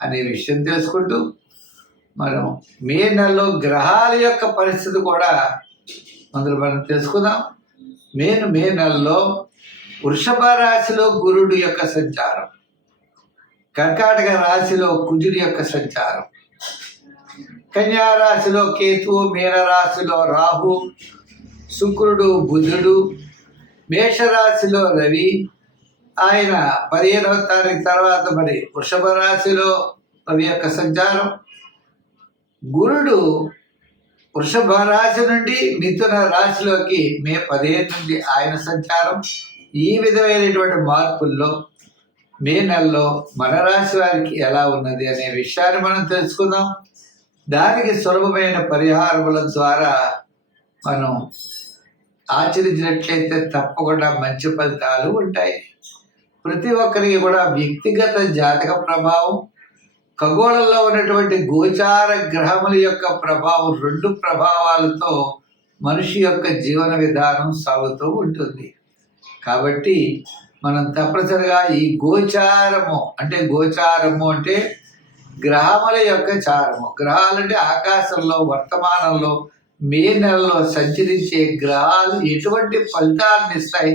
అనే విషయం తెలుసుకుంటూ మనం మే నెలలో గ్రహాల యొక్క పరిస్థితి కూడా అందులో మనం తెలుసుకుందాం. మేను మే నెలలో వృషభ రాశిలో గురుడు యొక్క సంచారం కర్కాటక రాశిలో కుజుడి యొక్క సంచారం కన్యా రాశిలో కేతు మీన రాశిలో రాహు శుక్రుడు బుధుడు మేషరాశిలో రవి ఆయన పదిహేనవ తారీఖు తర్వాత మరి వృషభ రాశిలో రవి యొక్క సంచారం. గురుడు వృషభ రాశి నుండి మిథున రాశిలోకి మే పదిహేను నుండి ఆయన సంచారం. ఈ విధమైనటువంటి మార్పుల్లో మే నెలలో మన రాశి వారికి ఎలా ఉన్నది అనే విషయాన్ని మనం తెలుసుకుందాం. దానికి సులభమైన పరిహారముల ద్వారా మనం ఆచరించినట్లయితే తప్పకుండా మంచి ఫలితాలు ఉంటాయి. ప్రతి ఒక్కరికి కూడా వ్యక్తిగత జాతక ప్రభావం ఖగోళంలో ఉన్నటువంటి గోచార గ్రహముల యొక్క ప్రభావం రెండు ప్రభావాలతో మనిషి యొక్క జీవన విధానం సాగుతూ ఉంటుంది. కాబట్టి మనం తప్పనిసరిగా ఈ గోచారము అంటే గోచారము అంటే గ్రహముల యొక్క చారము. గ్రహాలంటే ఆకాశంలో వర్తమానంలో మే నెలలో సంచరించే గ్రహాలు ఎటువంటి ఫలితాలను ఇస్తాయి?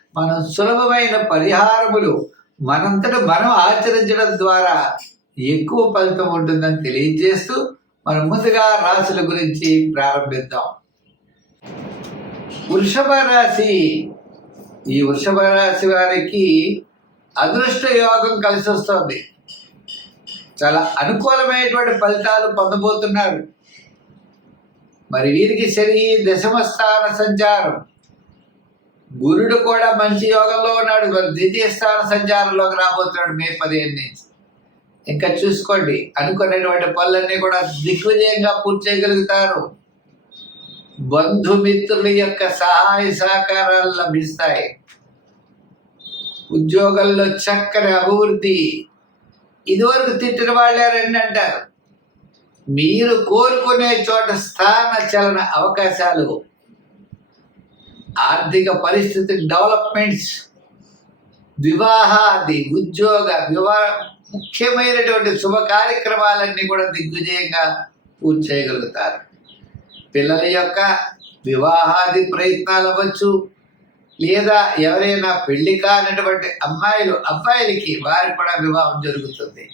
మనం సులభమైన పరిహారములు మనంతట మనం ఆచరించడం ద్వారా ఎక్కువ ఫలితం ఉంటుందని తెలియజేస్తూ మనం ముందుగా రాశుల గురించి ప్రారంభిద్దాం. వృషభ రాశి. ఈ వృషభ రాశి వారికి అదృష్ట యోగం కలిసి వస్తుంది. చాలా అనుకూలమైనటువంటి ఫలితాలు పొందబోతున్నారు. మరి వీరికి శని దశమ స్థాన సంచారం. గురుడు కూడా మంచి యోగంలో ఉన్నాడు. ద్వితీయ స్థాన సంచారంలోకి రాబోతున్నాడు మే పదిహేను నుంచి. ఇంకా చూసుకోండి. అనుకునేటువంటి పనులన్నీ కూడా దిగ్విజయంగా పూర్తి చేయగలుగుతారు. బంధుమిత్రుల యొక్క సహాయ సహకారాలు లభిస్తాయి. ఉద్యోగంలో చక్కని అభివృద్ధి. ఇదివరకు తిట్టిన వాళ్ళే రండి అంటారు. మీరు కోరుకునే చోట స్థాన చలన అవకాశాలు ఆర్థిక పరిస్థితి డెవలప్మెంట్స్ వివాహాది ఉద్యోగ వివాహ ముఖ్యమైనటువంటి శుభ కార్యక్రమాలన్నీ కూడా దిగ్విజయంగా పూర్తి చేయగలుగుతారు. పిల్లల యొక్క వివాహాది ప్రయత్నాలు అవ్వచ్చు. లేదా ఎవరైనా పెళ్ళి కానటువంటి అమ్మాయిలు అబ్బాయిలకి వారికి కూడా వివాహం జరుగుతుంది.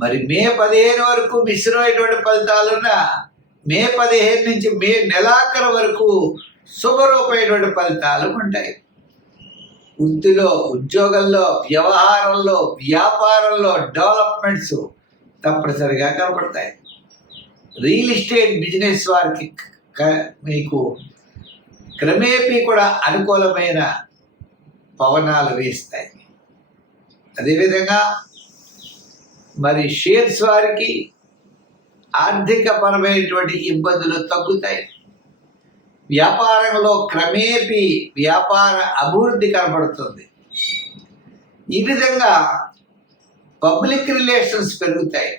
మరి మే పదిహేను వరకు మిశ్రమైనటువంటి ఫలితాలున్న మే పదిహేను నుంచి మే నెలాఖరు వరకు శుభరూపమైనటువంటి ఫలితాలు ఉంటాయి. వృత్తిలో ఉద్యోగంలో వ్యవహారంలో వ్యాపారంలో డెవలప్మెంట్స్ తప్పనిసరిగా కనబడతాయి రియల్ ఎస్టేట్ బిజినెస్ వారికి క- మీకు క్రమేపీ కూడా అనుకూలమైన పవనాలు వేస్తాయి. అదేవిధంగా మరి షేర్స్ వారికి ఆర్థిక పరమైనటువంటి ఇబ్బందులు తగ్గుతాయి. వ్యాపారంలో క్రమేపీ వ్యాపార అభివృద్ధి కనబడుతుంది ఈ విధంగా పబ్లిక్ రిలేషన్స్ పెరుగుతాయి.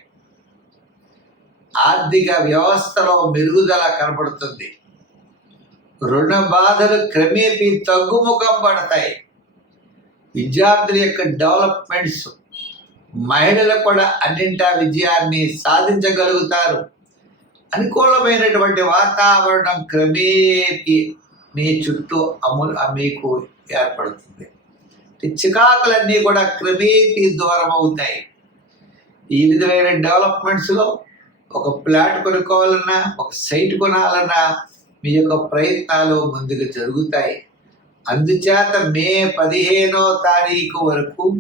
ఆర్థిక వ్యవస్థలో మెరుగుదల కనబడుతుంది రుణ బాధలు క్రమేపీ తగ్గుముఖం పడతాయి. విద్యార్థుల యొక్క డెవలప్మెంట్స్ మహిళలు కూడా అన్నింటా విజయాన్ని సాధించగలుగుతారు. అనుకూలమైనటువంటి వాతావరణం క్రమేపీ మీ చుట్టూ అమలు మీకు ఏర్పడుతుంది. చికాకులన్నీ కూడా క్రమేపీ దూరం అవుతాయి ఈ విధమైన డెవలప్మెంట్స్లో ఒక ప్లాట్ కొనుక్కోవాలన్నా ఒక సైట్ కొనాలన్నా మీ యొక్క ప్రయత్నాలు ముందుకు జరుగుతాయి. అందుచేత మే పదిహేనో తారీఖు వరకు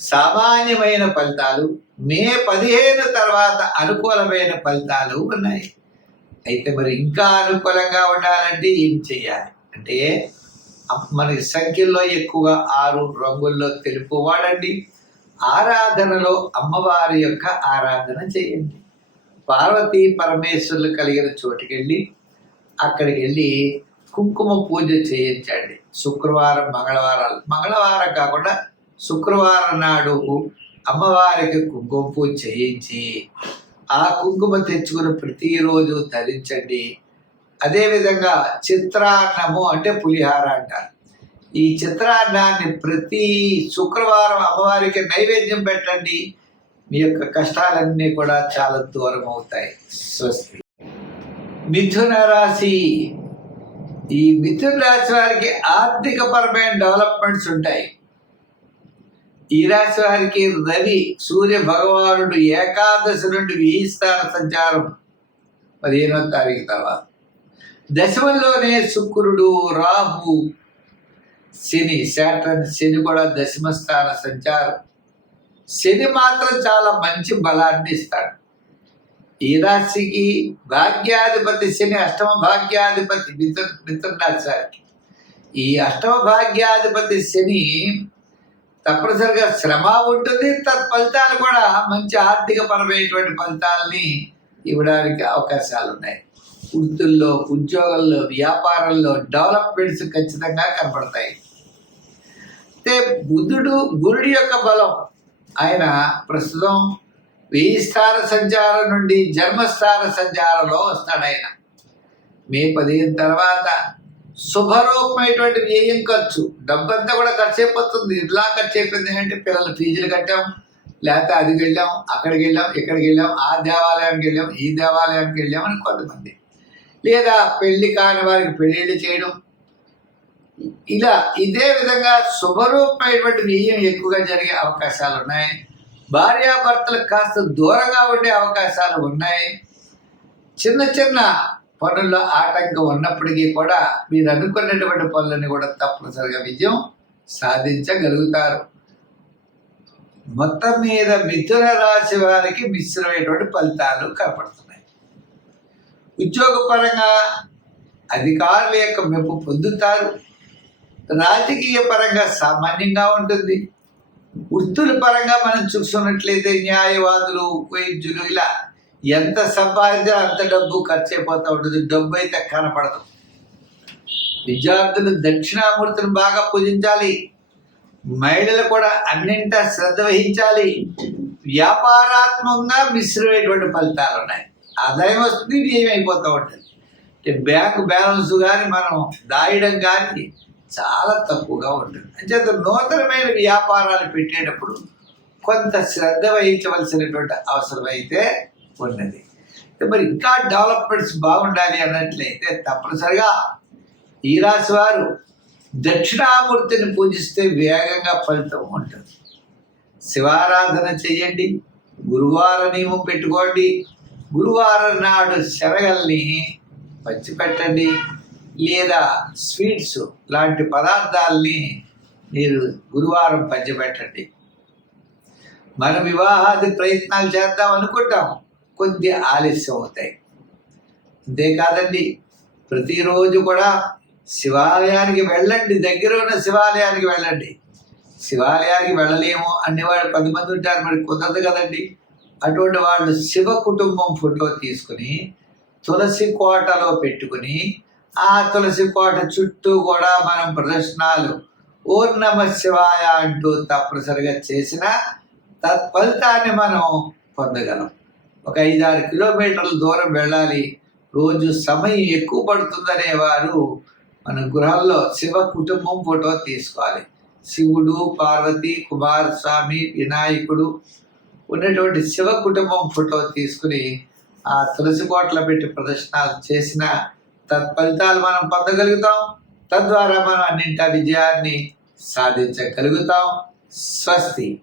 సామాన్యమైన ఫలితాలు మే పదిహేను తర్వాత అనుకూలమైన ఫలితాలు ఉన్నాయి. అయితే మరి ఇంకా అనుకూలంగా ఉండాలంటే ఏం చేయాలి? అంటే అప్- మనకి సంఖ్యల్లో ఎక్కువగా ఆరు రంగుల్లో తెలుపు వాడండి. ఆరాధనలో అమ్మవారి యొక్క ఆరాధన చేయండి. పార్వతీ పరమేశ్వరులు కలిగిన చోటుకెళ్ళి అక్కడికి వెళ్ళి కుంకుమ పూజ చేయించండి. శుక్రవారం మంగళవారాలు మంగళవారం కాకుండా శుక్రవారం నాడు అమ్మవారికి కుంకుమ పూజ చేయించి ఆ కుంకుమ తెచ్చుకుని ప్రతిరోజు ధరించండి. అదేవిధంగా చిత్రాన్నము అంటే పులిహార అంటారు. ఈ చిత్రాన్నాన్ని ప్రతి శుక్రవారం అమ్మవారికి నైవేద్యం పెట్టండి. మీ యొక్క కష్టాలన్నీ కూడా చాలా దూరం అవుతాయి. స్వస్తి. మిథున రాశి. ఈ మిథున రాశి వారికి ఆర్థిక పరమైన డెవలప్మెంట్స్ ఉంటాయి. ఈ రాశి వారికి రవి సూర్య భగవానుడు ఏకాదశి నుండి విహిస్తాన సంచారం పదిహేనో తారీఖు తర్వాత. దశమంలోనే శుక్రుడు రాహు శని శాటర్న్ శని కూడా దశమ స్థాన సంచారం. శని మాత్రం చాలా మంచి బలాన్ని ఇస్తాడు. ఈ రాశికి భాగ్యాధిపతి శని అష్టమ భాగ్యాధిపతి మిత్ర మిత్ర రాశి ఈ అష్టమ భాగ్యాధిపతి శని తప్పనిసరిగా శ్రమ ఉంటుంది తత్ఫలితాలు కూడా మంచి ఆర్థిక పరమైనటువంటి ఫలితాలని ఇవ్వడానికి అవకాశాలు ఉన్నాయి వృత్తుల్లో ఉద్యోగాల్లో వ్యాపారంలో డెవలప్మెంట్స్ ఖచ్చితంగా కనపడతాయి అయితే బుద్ధుడు గురుడి యొక్క బలం ఆయన ప్రస్తుతం వెయ్యి స్థాన సంచారం నుండి జన్మస్థాన సంచారంలో వస్తాడు ఆయన. మే పదిహేను తర్వాత శుభరూపమైనటువంటి వ్యయం ఖర్చు? డబ్బంతా కూడా ఖర్చు అయిపోతుంది ఇలా ఖర్చు అయిపోయింది అంటే పిల్లల ఫీజులు కట్టాం లేకపోతే అది వెళ్ళాం అక్కడికి వెళ్ళాం ఇక్కడికి వెళ్ళాం ఆ దేవాలయానికి వెళ్ళాం ఈ దేవాలయానికి వెళ్ళాం అని కొంతమంది. లేదా పెళ్ళి కాని వారికి పెళ్ళిళ్ళు చేయడం. ఇలా ఇదే విధంగా శుభరూపమైనటువంటి వ్యయం ఎక్కువగా జరిగే అవకాశాలు ఉన్నాయి. భార్యాభర్తలకు కాస్త దూరంగా ఉండే అవకాశాలు ఉన్నాయి. చిన్న చిన్న పనుల్లో ఆటంకం ఉన్నప్పటికీ కూడా మీరు అనుకున్నటువంటి పనులని కూడా తప్పనిసరిగా విజయం సాధించగలుగుతారు. మొత్తం మీద మిథున రాశి వారికి మిశ్రమైనటువంటి ఫలితాలు కనపడుతున్నాయి. ఉద్యోగపరంగా అధికారుల యొక్క మెప్పు పొందుతారు. రాజకీయ పరంగా సామాన్యంగా ఉంటుంది. వృత్తుల పరంగా మనం చూసుకున్నట్లయితే న్యాయవాదులు వైద్యులు ఇలా ఎంత సంపాదించినా అంత డబ్బు ఖర్చు అయిపోతూ ఉంటుంది. డబ్బు అయితే కనపడదు. విద్యార్థులు దక్షిణామూర్తిని బాగా పూజించాలి. మహిళలు కూడా అన్నింటా శ్రద్ధ వహించాలి. వ్యాపారాత్మకంగా మిశ్రమైనటువంటి ఫలితాలు ఉన్నాయి. ఆదాయం వస్తుంది వ్యయం అయిపోతూ ఉంటుంది. అంటే బ్యాంకు బ్యాలెన్స్ కానీ మనం దాయడం కానీ చాలా తక్కువగా ఉంటుంది. అంచేత నూతనమైన వ్యాపారాలు పెట్టేటప్పుడు కొంత శ్రద్ధ వహించవలసినటువంటి అవసరం అయితే ఉన్నది మరి ఇంకా డెవలప్మెంట్స్ బాగుండాలి అన్నట్లయితే తప్పనిసరిగా ఈ రాశి వారు దక్షిణామూర్తిని పూజిస్తే వేగంగా ఫలితం ఉంటుంది. శివారాధన చేయండి గురువార నియమం పెట్టుకోండి గురువారం నాడు శరగల్ని పచ్చిపెట్టండి లేదా స్వీట్స్ లాంటి పదార్థాలని మీరు గురువారం పంచిపెట్టండి. మన వివాహాది ప్రయత్నాలు చేద్దాం అనుకుంటాం. కొద్ది ఆలస్యం అవుతాయి. అంతేకాదండి ప్రతిరోజు కూడా శివాలయానికి వెళ్ళండి దగ్గర ఉన్న శివాలయానికి వెళ్ళండి. శివాలయానికి వెళ్ళలేము అనేవాళ్ళు పది మంది ఉంటారు మరి కుదరదు కదండి. అటువంటి వాళ్ళు శివ కుటుంబం ఫోటో తీసుకుని తులసి కోటలో పెట్టుకుని ఆ తులసి కోట చుట్టూ కూడా మనం ప్రదర్శనాలు ఓం నమ శివాయ అంటూ తప్పనిసరిగా చేసిన తత్ఫలితాన్ని మనం పొందగలం. ఒక ఐదారు కిలోమీటర్ల దూరం వెళ్ళాలి. రోజు సమయం ఎక్కువ పడుతుందనే వారు మన గృహాల్లో శివ కుటుంబం ఫోటో తీసుకోవాలి. శివుడు పార్వతి కుమారస్వామి వినాయకుడు ఉన్నటువంటి శివ కుటుంబం ఫోటో తీసుకుని ఆ తులసి కోట్ల పెట్టి ప్రదర్శనలు చేసిన తత్ఫలితాలు మనం పొందగలుగుతాం. తద్వారా మనం అన్నింటా విజయాన్ని సాధించగలుగుతాం. స్వస్తి.